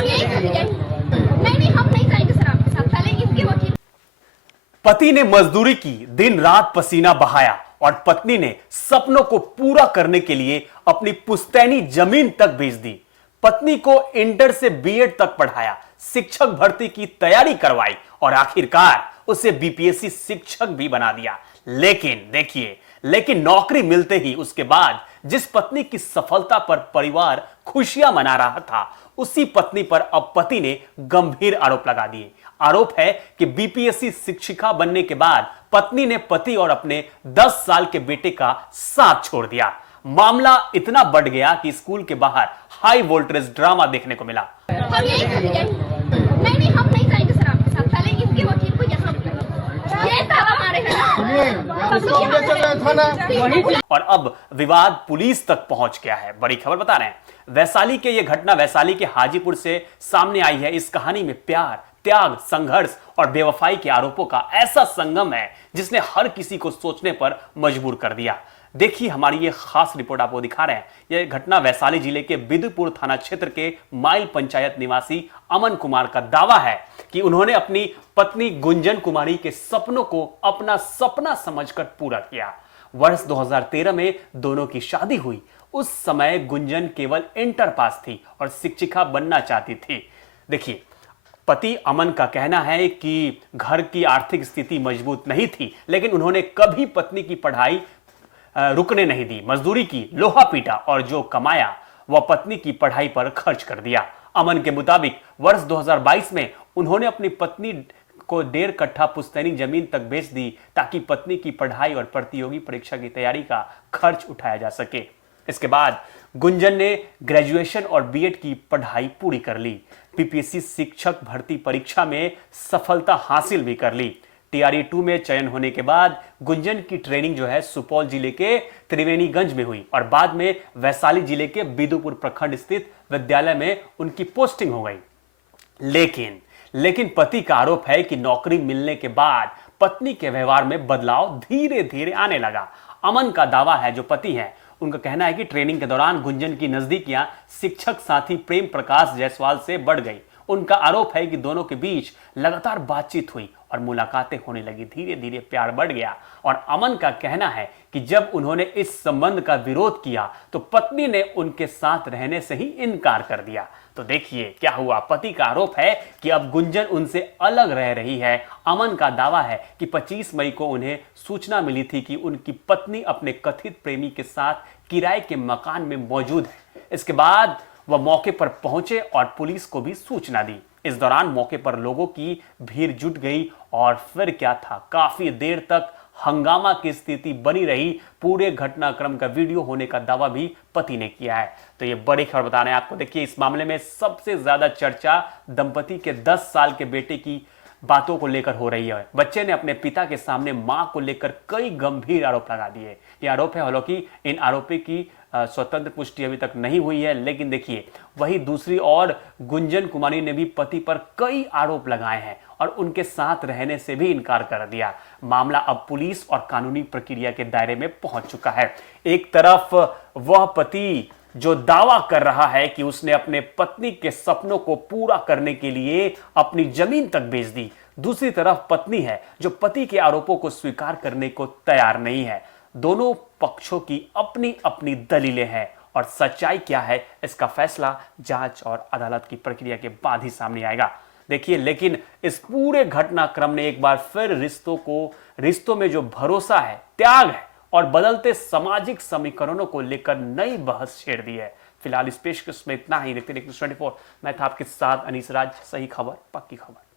हम यही करेंगे। नहीं हम नहीं जाएंगे सर आपके साथ, पहले इनके वकील। पति ने मजदूरी की, दिन रात पसीना बहाया और पत्नी ने सपनों को पूरा करने के लिए अपनी पुश्तैनी जमीन तक बेच दी। पत्नी को इंटर से बीएड तक पढ़ाया, शिक्षक भर्ती की तैयारी करवाई और आखिरकार उसे बीपीएससी शिक्षक भी बना दिया। लेकिन नौकरी मिलते ही उसके बाद जिस पत्नी की सफलता पर परिवार खुशियां मना रहा था, उसी पत्नी पर अब पति ने गंभीर आरोप लगा दिए। आरोप है कि बीपीएससी शिक्षिका बनने के बाद पत्नी ने पति और अपने 10 साल के बेटे का साथ छोड़ दिया। मामला इतना बढ़ गया कि स्कूल के बाहर हाई वोल्टेज ड्रामा देखने को मिला। हम यही करेंगे। नहीं हम नहीं जाएंगे सर आपके साथ, पहले इनके वकील को यहाँ ये ताला मारेगा। और अब विवाद पुलिस तक पहुंच गया है। बड़ी खबर बता रहे हैं, वैशाली के ये घटना वैशाली के हाजीपुर से सामने आई है। इस कहानी में प्यार, त्याग, संघर्ष और बेवफाई के आरोपों का ऐसा संगम है जिसने हर किसी को सोचने पर मजबूर कर दिया। देखिए हमारी ये खास रिपोर्ट आपको दिखा रहे हैं। यह घटना वैशाली जिले के बिदुपुर थाना क्षेत्र के माइल पंचायत निवासी अमन कुमार का दावा है कि उन्होंने अपनी पत्नी गुंजन कुमारी के सपनों को अपना सपना समझकर पूरा किया। वर्ष 2013 में दोनों की शादी हुई। उस समय गुंजन केवल इंटर पास थी और शिक्षिका बनना चाहती थी। देखिए, पति अमन का कहना है कि घर की आर्थिक स्थिति मजबूत नहीं थी, लेकिन उन्होंने कभी पत्नी की पढ़ाई रुकने नहीं दी। मजदूरी की, लोहा पीटा और जो कमाया वह पत्नी की पढ़ाई पर खर्च कर दिया। अमन के मुताबिक वर्ष 2022 में उन्होंने अपनी पत्नी को 1.5 कट्ठा पुश्तैनी जमीन तक बेच दी ताकि पत्नी की पढ़ाई और प्रतियोगी परीक्षा की तैयारी का खर्च उठाया जा सके। इसके बाद गुंजन ने ग्रेजुएशन और बीएड की पढ़ाई पूरी कर ली। बीपीएससी शिक्षक भर्ती परीक्षा में सफलता हासिल भी कर ली। टीआरई 2 में चयन होने के बाद गुंजन की ट्रेनिंग जो है सुपौल जिले के त्रिवेणीगंज में हुई और बाद में वैशाली जिले के बिदुपुर प्रखंड स्थित विद्यालय में उनकी पोस्टिंग हो गई। लेकिन पति का आरोप है कि नौकरी मिलने के बाद पत्नी के व्यवहार में बदलाव धीरे धीरे आने लगा। अमन का दावा है, जो पति है, उनका कहना है कि ट्रेनिंग के दौरान गुंजन की नजदीकियां शिक्षक साथी प्रेम प्रकाश जायसवाल से बढ़ गई। उनका आरोप है कि दोनों के बीच लगातार बातचीत हुई और मुलाकातें होने लगी। धीरे धीरे प्यार बढ़ गया और अमन का कहना है कि जब उन्होंने इस संबंध का विरोध किया तो पत्नी ने उनके साथ रहने से ही इनकार कर दिया। तो देखिए क्या हुआ। पति का आरोप है कि अब गुंजन उनसे अलग रह रही है। अमन का दावा है कि 25 मई को उन्हें सूचना मिली थी कि उनकी पत्नी अपने कथित प्रेमी के साथ किराए के मकान में मौजूद है। इसके बाद वह मौके पर पहुंचे और पुलिस को भी सूचना दी। इस दौरान मौके पर लोगों की भीड़ जुट गई और फिर क्या था, काफी देर तक हंगामा की स्थिति बनी रही। पूरे घटनाक्रम का वीडियो होने का दावा भी पति ने किया है। तो ये बड़ी खबर बता रहे हैं आपको। देखिए, इस मामले में सबसे ज्यादा चर्चा दंपति के 10 साल के बेटे की बातों को लेकर हो रही है। बच्चे ने अपने पिता के सामने मां को लेकर कई गंभीर आरोप लगा दिए। ये आरोप है, हालांकि इन आरोपी की स्वतंत्र पुष्टि अभी तक नहीं हुई है। लेकिन देखिए, वही दूसरी ओर गुंजन कुमारी ने भी पति पर कई आरोप लगाए हैं और उनके साथ रहने से भी इनकार कर दिया। मामला अब पुलिस और कानूनी प्रक्रिया के दायरे में पहुंच चुका है। एक तरफ वह पति जो दावा कर रहा है कि उसने अपने पत्नी के सपनों को पूरा करने के लिए अपनी जमीन तक बेच दी, दूसरी तरफ पत्नी है जो पति के आरोपों को स्वीकार करने को तैयार नहीं है। दोनों पक्षों की अपनी अपनी दलीलें हैं और सच्चाई क्या है इसका फैसला जांच और अदालत की प्रक्रिया के बाद ही सामने आएगा। देखिए, लेकिन इस पूरे घटनाक्रम ने एक बार फिर रिश्तों में जो भरोसा है, त्याग है और बदलते सामाजिक समीकरणों को लेकर नई बहस छेड़ दी है। फिलहाल इस पेशकश में इतना ही। देखते 24। मैं था आपके साथ अनीस राज। सही खबर, पक्की खबर।